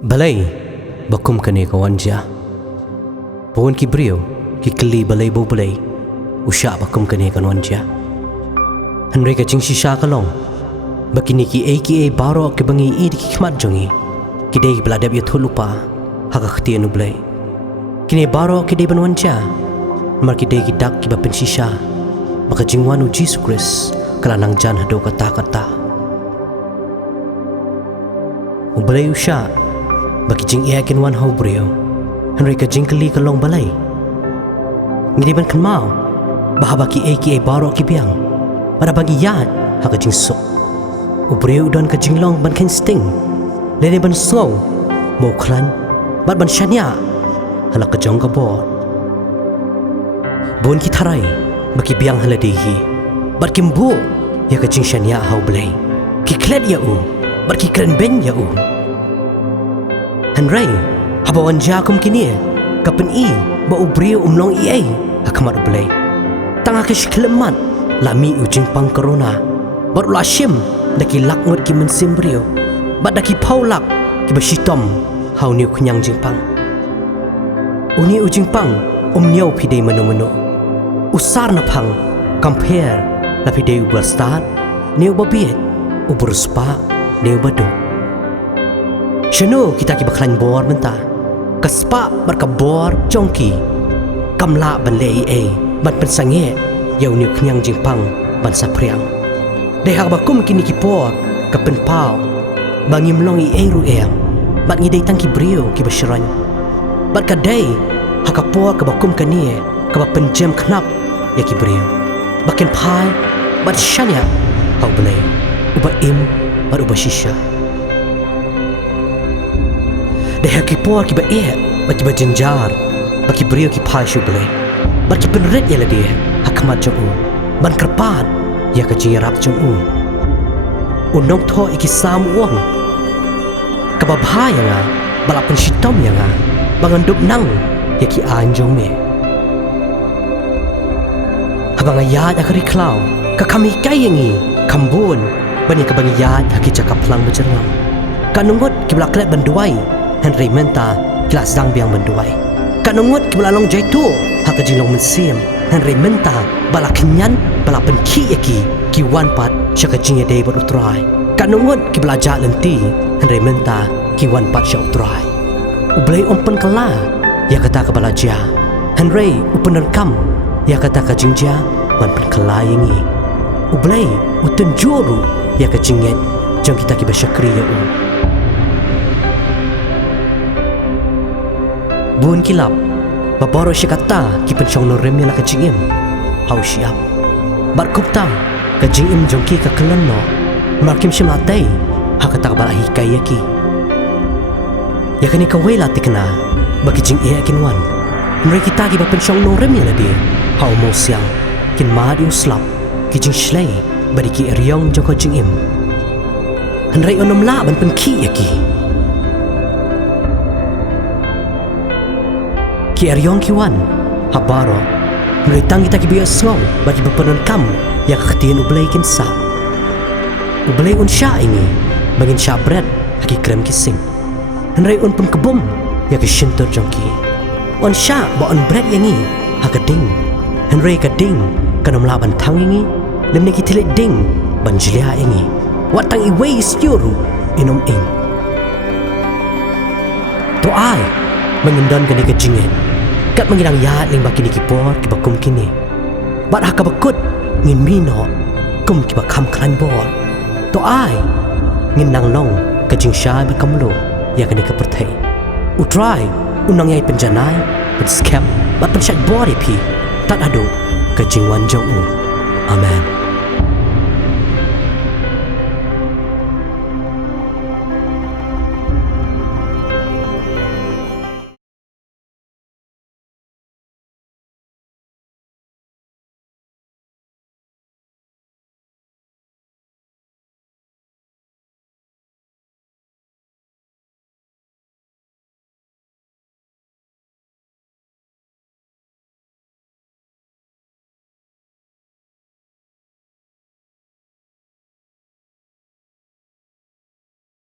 Balay, bakum kani kawanja. Pohon ki brio, ki keli balay bo balay. Usya bakum kani kanwanja. Henry ka jing shisha kalong. Bakini ki baro ke bangi i ki khmat jongi. Ki dei bladab ya thulupa. Haka khti anu balay. Kini baro ki dei banwanja. Mar ki dei ki dak ki bapen shisha. Maka jingwanu Jesus Christ kalanang jan hado kata-kata. Ubalay usya. Baki jing iakin wan hau brio Henry ka jing keli kalong balay Ngidi ban kan mau Baha baki baro ki biang Pada bagi yad haka jing sok Ubrio udan ka jing long ban ken sting Lene ban slow Mau klan Bat ban shanya Hala ka jong ka bor Bon ki taray Baki biang hala dehi Bat kimbo Ya ka jing shanya hau balay Ki klet ya u Bat ki kren ben ya u Henry, habawan jakum kini kapen i ba ubrio umlong i ay hakamat ublay. Tanga kish kelemat lami ujing pang corona. Bar ulashim daki lakngot ki mensim brio. Bat daki paulak ki basitom hau niu kunyang jing pang. Uni ujing pang umnyau pidei menu-menu. Usar na pang compare la pidei ubal start niu babiet ubur spa niu badu. Shano kita ki baklan bor menta Kaspa barka bor jongki Kamla ban lei ban pensange Yau niu kenyang jingpang ban sapriang Dehak bakum kini ki por Kapen pau Bangim long ru eam Bat ngidei tang ki brio ki basyaran Bat kadai Haka por ka bakum kani Ka penjem knap ya ki brio Bakin pai Bat shanya Hau belai Uba im Bat uba shisha Dehak ki por ki ba baki ba jenjar baki brio ki pashu bele baki penret ya dia hakmat jong ban kerpat ya ka jirap jong unong tho iki sam wong ka ba ya nga bala pen shitom ya nga bangan dup nang ya ki anjong me habang ayat akari klau ka kami kayengi kambon bani ka bangi yat haki cakap lang berjeram kanungot ki blaklet banduai Henry menta kelas dang biang menduai. Kanungut ki belalong jaitu haka jinong mensim. Henry menta bala kenyan bala penki eki ki wan pat syaka jingya day ber utrai. Kanungut ki belajar lenti Henry menta ki wan pat syak utrai. Ublay umpen kala ya kata ka belajar. Henry upen rekam ya kata ka jingja wan pen kala yengi. Ublay uten juru ya ka jinget jang kita ki basyakri ya Buon kilap, babaro siya kata ki pensyong no rem yala ka jingim. Hau siap. Barkup tam, ka jingim jongki ka kelan no. Markim siya matay, hakata ka balahi kayaki. Yakani ka wala tikna, bagi jing iya kinwan. Nri kita ki ba pensyong no rem yala di. Hau mo siyang, kin maad yung slap, ki jing shlay, badi ki eryong jong ka jingim. Henry onom la ban penki yaki. Ki eryong kiwan habaro meritang kita ki bias ngong bagi bepenon kam ya kekhtian ublay kinsa ublay unsya ini bangin sya bread haki krem kising henry un pun kebum ya ki shintur jongki unsya ba on bread yangi hakading henry kading kanom laban tang yangi lemne ki tilik ding banjlia yangi watang iway istyuru inom ing to ai mengendon kani kejinget kat menginang yahat ling baki ni kipor ki bakum kini bat haka bakut ngin mino kum ki bakam kran bor to ai ngin nang long ka jing sha ba kamlo ya kani ka perthai utrai unang yai penjanai pen scam bat pen shat bor pi tat ado ka jing wan jong amen